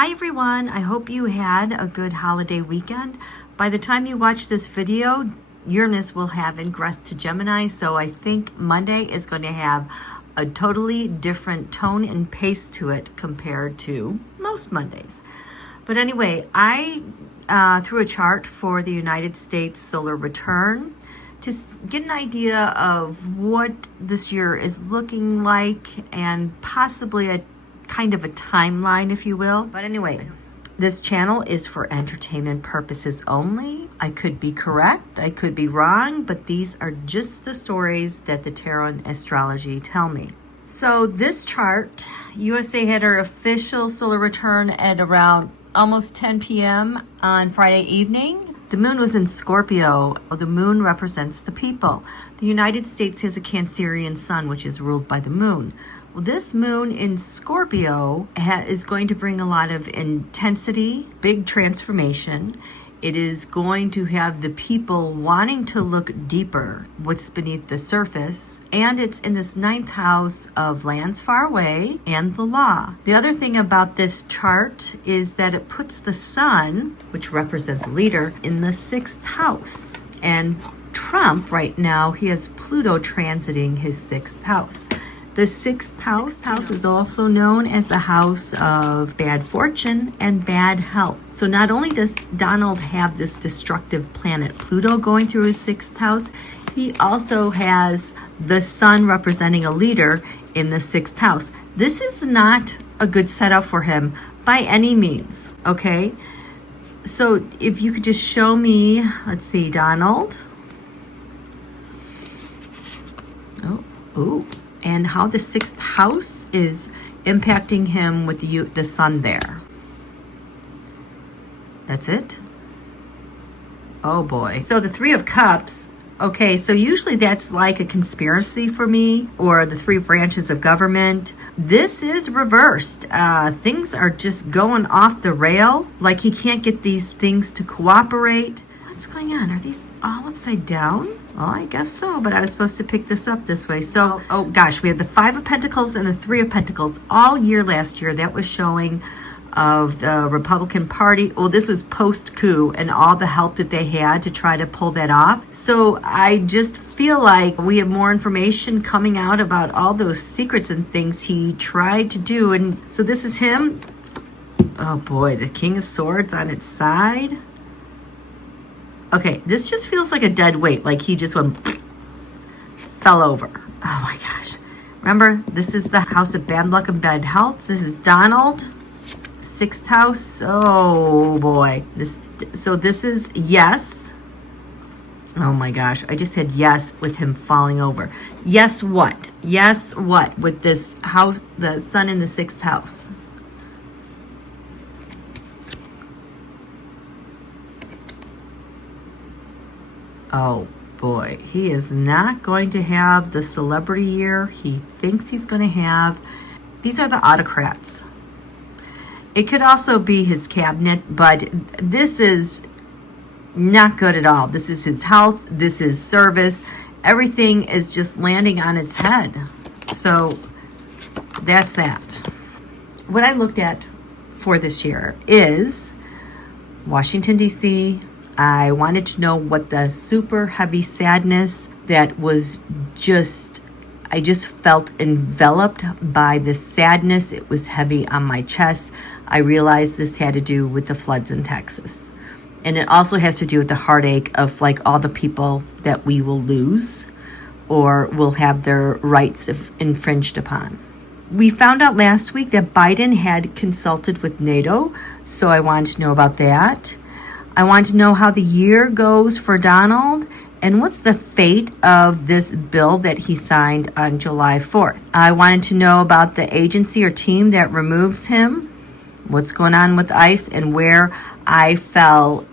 Hi everyone, I hope you had a good holiday weekend. By the time you watch this video, Uranus will have ingressed to Gemini, so I think Monday is going to have a totally different tone and pace to it compared to most Mondays. But anyway, I threw a chart for the United States solar return to get an idea of what this year is looking like and possibly a kind of a timeline, if you will. But anyway, this channel is for entertainment purposes only. I could be correct, I could be wrong, but these are just the stories that the tarot and astrology tell me. So this chart, USA had our official solar return at around almost 10 p.m. on Friday evening. The moon was in Scorpio. The moon represents the people. The United States has a Cancerian sun, which is ruled by the moon. Well, this moon in Scorpio is going to bring a lot of intensity, big transformation. It is going to have the people wanting to look deeper, what's beneath the surface. And it's in this 9th house of lands far away and the law. The other thing about this chart is that it puts the sun, which represents a leader, in the 6th house. And Trump right now, he has Pluto transiting his 6th house. The 6th house is also known as the house of bad fortune and bad health. So not only does Donald have this destructive planet Pluto going through his 6th house, he also has the sun representing a leader in the 6th house. This is not a good setup for him by any means, okay? So if you could just show me, let's see, Donald. Oh. And how the 6th house is impacting him with the sun there. That's it? Oh boy. So the 3 of Cups, okay, so usually that's like a conspiracy for me, or the 3 branches of government. This is reversed. Things are just going off the rail, like he can't get these things to cooperate. What's going on? Are these all upside down? Well, I guess so, but I was supposed to pick this up this way. So, oh gosh, we have the 5 of Pentacles and the 3 of Pentacles all year last year. That was showing of the Republican Party. Well, this was post-coup and all the help that they had to try to pull that off. So I just feel like we have more information coming out about all those secrets and things he tried to do. And so this is him. Oh boy, the King of Swords on its side. Okay, this just feels like a dead weight, like he just went, fell over. Oh my gosh. Remember, this is the house of bad luck and bad health. This is Donald, 6th house. Oh boy. So this is yes. Oh my gosh, I just said yes with him falling over. Yes what? Yes what with this house, the sun in the 6th house? Oh boy, he is not going to have the celebrity year he thinks he's going to have. These are the autocrats. It could also be his cabinet, but this is not good at all. This is his health. This is service. Everything is just landing on its head. So that's that. What I looked at for this year is Washington, D.C., I wanted to know what the super heavy sadness that was I just felt enveloped by the sadness. It was heavy on my chest. I realized this had to do with the floods in Texas. And it also has to do with the heartache of like all the people that we will lose or will have their rights infringed upon. We found out last week that Biden had consulted with NATO, so I wanted to know about that. I want to know how the year goes for Donald and what's the fate of this bill that he signed on July 4th. I wanted to know about the agency or team that removes him, what's going on with ICE, and where I fell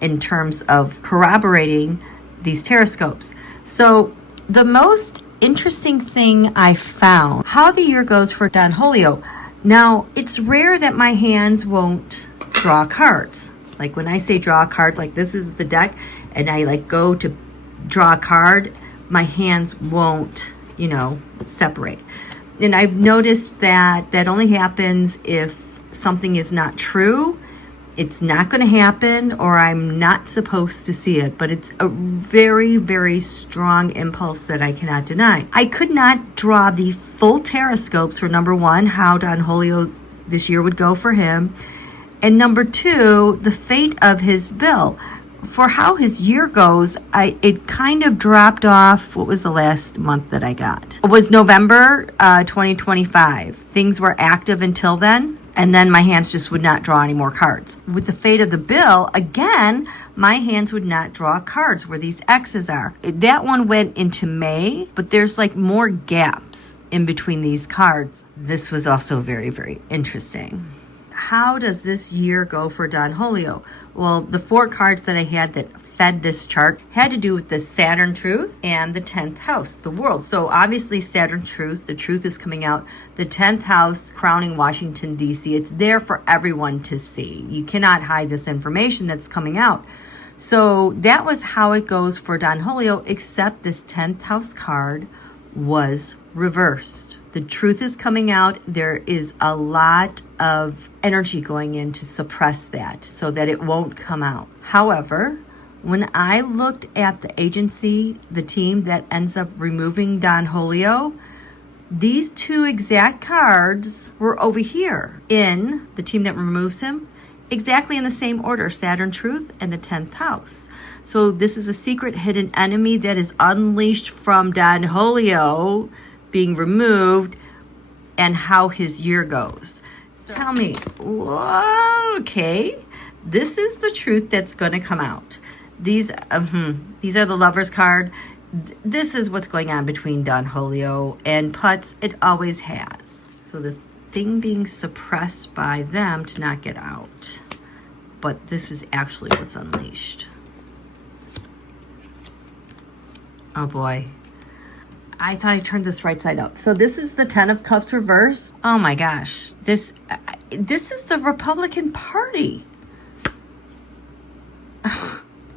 in terms of corroborating these teroscopes. So the most interesting thing I found, how the year goes for Don Julio. Now, it's rare that my hands won't draw cards. Like when I say draw cards, like this is the deck, and I like go to draw a card, my hands won't, separate. And I've noticed that only happens if something is not true, it's not going to happen, or I'm not supposed to see it. But it's a very, very strong impulse that I cannot deny. I could not draw the full taroscopes for, number one, how Don Julio's this year would go for him, and number two, the fate of his bill. For how his year goes, it kind of dropped off. What was the last month that I got? It was November 2025. Things were active until then, and then my hands just would not draw any more cards. With the fate of the bill, again, my hands would not draw cards where these X's are. That one went into May, but there's like more gaps in between these cards. This was also very, very interesting. How does this year go for Don Julio? Well, the 4 cards that I had that fed this chart had to do with the Saturn truth and the 10th house, the world. So obviously Saturn truth, the truth is coming out. The 10th house crowning Washington, D.C. It's there for everyone to see. You cannot hide this information that's coming out. So that was how it goes for Don Julio, except this 10th house card was reversed. The truth is coming out. There is a lot of energy going in to suppress that so that it won't come out. However, when I looked at the agency, the team that ends up removing Don Julio, these 2 exact cards were over here in the team that removes him, exactly in the same order, Saturn truth and the 10th house. So this is a secret hidden enemy that is unleashed from Don Julio being removed and how his year goes. So tell me, okay, this is the truth that's going to come out. These are the Lover's card. This is what's going on between Don Julio and Putz. It always has. So the thing being suppressed by them to not get out. But this is actually what's unleashed. Oh boy. I thought I turned this right side up. So this is the 10 of Cups reverse. Oh my gosh. This is the Republican Party.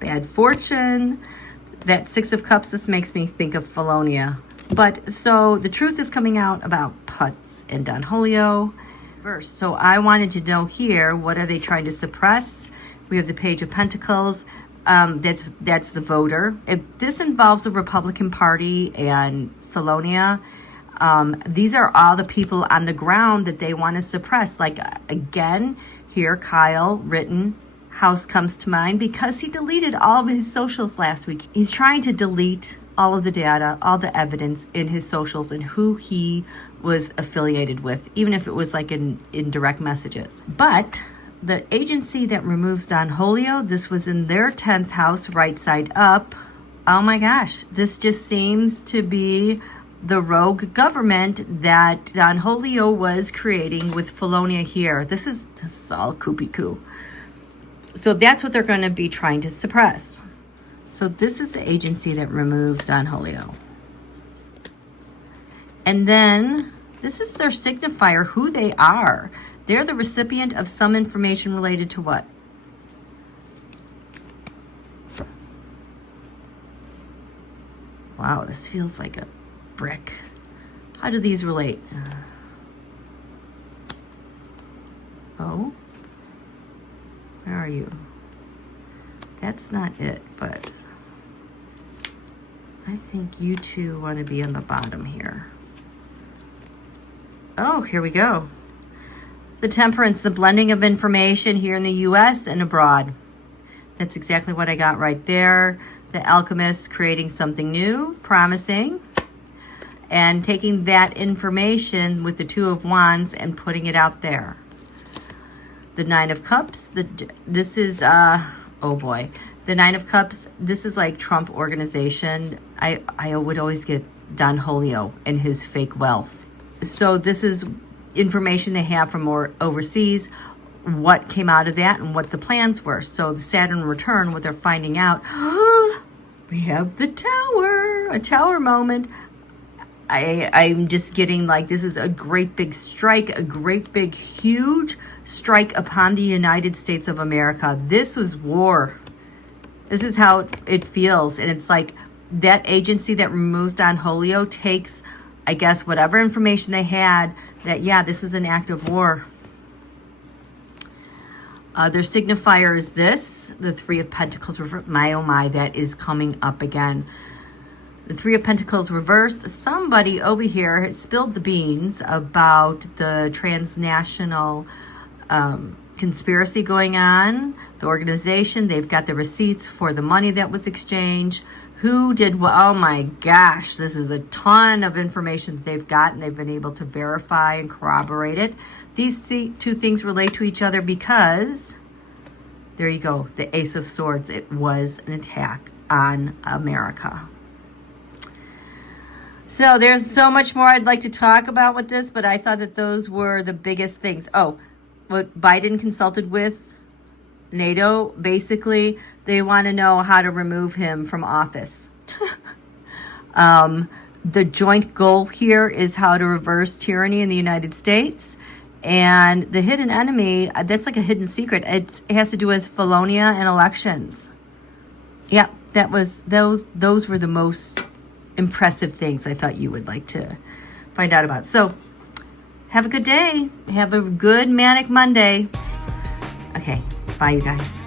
Bad fortune. That 6 of Cups, this makes me think of Felonia. But so the truth is coming out about Putz and Don Julio. So I wanted to know here, what are they trying to suppress? We have the Page of Pentacles. That's the voter. If this involves the Republican Party and Felonia, these are all the people on the ground that they want to suppress. Like, again, here, Kyle Rittenhouse comes to mind because he deleted all of his socials last week. He's trying to delete all of the data, all the evidence in his socials and who he was affiliated with, even if it was like in direct messages. But the agency that removes Don Julio, this was in their 10th house, right side up. Oh my gosh, this just seems to be the rogue government that Don Julio was creating with Felonia here. This is all koopy-coo. So that's what they're going to be trying to suppress. So this is the agency that removes Don Julio. And then this is their signifier, who they are. They're the recipient of some information related to what? Wow, this feels like a brick. How do these relate? Oh, where are you? That's not it, but I think you two want to be on the bottom here. Oh, here we go. The Temperance, the blending of information here in the U.S. and abroad. That's exactly what I got right there. The Alchemist creating something new, promising, and taking that information with the Two of Wands and putting it out there. The Nine of Cups, this is, oh boy. The Nine of Cups, this is like Trump organization. I would always get Don Julio and his fake wealth. So this is information they have from overseas, what came out of that and what the plans were. So the Saturn return, what they're finding out, we have the tower, a tower moment. I'm just getting like, this is a great big strike, a great big huge strike upon the United States of America. This was war. This is how it feels. And it's like that agency that removes Don Julio takes, I guess, whatever information they had that, yeah, this is an act of war. Their signifier is this, the Three of Pentacles reversed. My, oh my, that is coming up again. The Three of Pentacles reversed. Somebody over here has spilled the beans about the transnational conspiracy going on. The organization, they've got the receipts for the money that was exchanged. Who did what? Oh my gosh, this is a ton of information that they've got, and they've been able to verify and corroborate it. These two things relate to each other because, there you go, the Ace of Swords. It was an attack on America. So there's so much more I'd like to talk about with this, but I thought that those were the biggest things. Oh, what Biden consulted with NATO, basically, they want to know how to remove him from office. The joint goal here is how to reverse tyranny in the United States. And the hidden enemy, that's like a hidden secret. It has to do with Felonia and elections. Yeah, those were the most impressive things I thought you would like to find out about. So have a good day. Have a good Manic Monday. Okay, bye you guys.